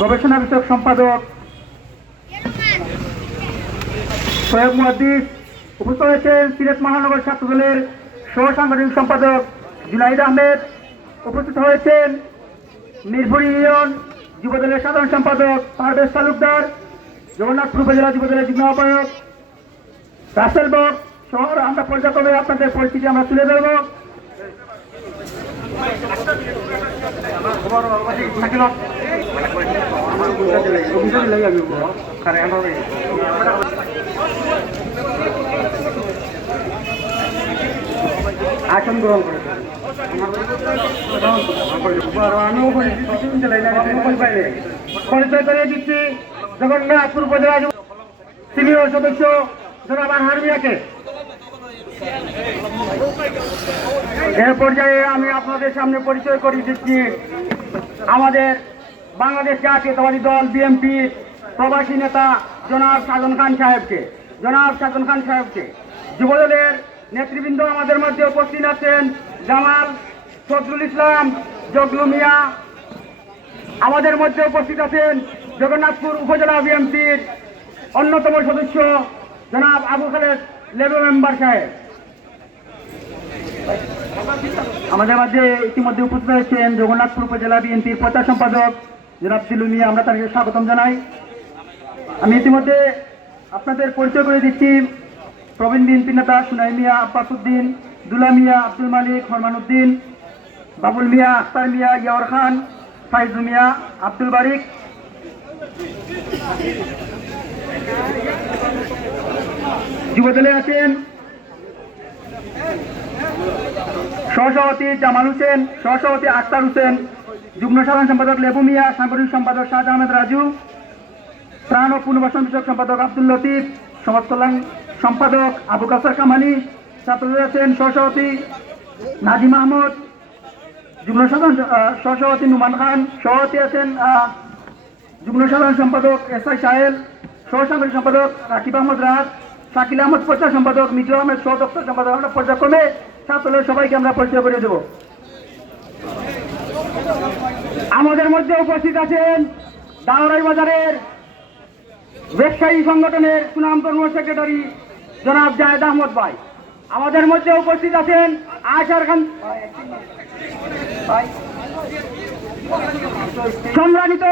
গবেষণা বিষয়ক সম্পাদক সৈয়দ মুহাদ্দিস, উপস্থিত হয়েছেন সিলেট মহানগর ছাত্রদলের সহ সাংগঠনিক সম্পাদক জুনাইদ আহমেদ, উপস্থিত হয়েছেন মিরপুর ইউনিয়ন যুবদলের সাধারণ সম্পাদক পারভেজ তালুকদার, জগন্নাথপুর উপজেলা যুবদলের যুগ্ম আহ্বায়ক রাসেল বক শহর আমরা পর্যায়ক্রমে আপনাদের পরিস্থিতি আমরা তুলে ধরবো। আসন গ্রহণ করেছে পরিচয় করে দিচ্ছি জগন্নাথপুর উপজেলা সিনিয়র সদস্য জনাব আনহার মিয়াকে এ পর্যায়ে আমি আপনাদের সামনে পরিচয় করিয়ে দিচ্ছি। আমাদের বাংলাদেশ জাতীয়তাবাদী দল, বিএনপি প্রবাসী নেতা জনাব সাজন খান সাহেবকে, জনাব সাজন খান সাহেবকে। যুবদলের নেতৃবৃন্দ আমাদের মধ্যে উপস্থিত আছেন জামাল ফজলুল ইসলাম, জগলু মিয়া। আমাদের মধ্যে উপস্থিত আছেন জগন্নাথপুর উপজেলা বিএনপির অন্যতম সদস্য জনাব আবু খালেদ লেবু মেম্বার সাহেব। আমাদের মাঝে ইতিমধ্যে উপস্থিত হয়েছেন জগন্নাথপুর উপজেলা বিএনপির প্রচার সম্পাদক জনাব সিলু মিয়া, আমরা তাকে স্বাগতম জানাই। আমি ইতিমধ্যে আপনাদের পরিচয় করে দিচ্ছি। প্রবীণ বিএনপি নেতা সুনাই মিয়া, আব্বাস উদ্দিন, দুলা মিয়া, আব্দুল মালিক, হরমান উদ্দিন, বাবুল মিয়া, আখতার মিয়া ইয়াওর খান, ফাইজু মিয়া, আব্দুল বারিক। যুবদলে আছেন সহসভাপতি জামাল হোসেন, সহসভাপতি আক্তার হোসেন যুগ্ম সাধারণ সম্পাদক লেবু মিয়া, সাংগঠনিক সম্পাদক শাহ আহমেদ রাজু, ত্রাণ ও পুনর্বাসন বিষয়ক সম্পাদক আব্দুল লতিফ, সমাজ কল্যাণ সম্পাদক আবু কাসার কামানি ছাত্রদের আছেন সহসভাপতি নাজিম আহমদ, যুগ্ম সাধারণ সহসভাপতি নুমান খান, সভাপতি আছেন যুগ্ম সাধারণ সম্পাদক এস আই সাহেল সহ সাংগঠনিক সম্পাদক রাকিব আহমদ রাজ, শাকিল আহমদ প্রচার সম্পাদক মিজু আহমেদ সহ দপ্তর সম্পাদক আমরা পর্যায়ক্রমে ছাত্রদের সবাইকে আমরা পরিচয় করে দেব। আমাদের মধ্যে উপস্থিত আছেন দাওরাই বাজারের ব্যবসায়ী সংগঠনের সুনাম কর্ম সেক্রেটারি জনাব জায়দ আহমদ ভাই। আমাদের মধ্যে উপস্থিত আছেন আশার খান সম্মানিত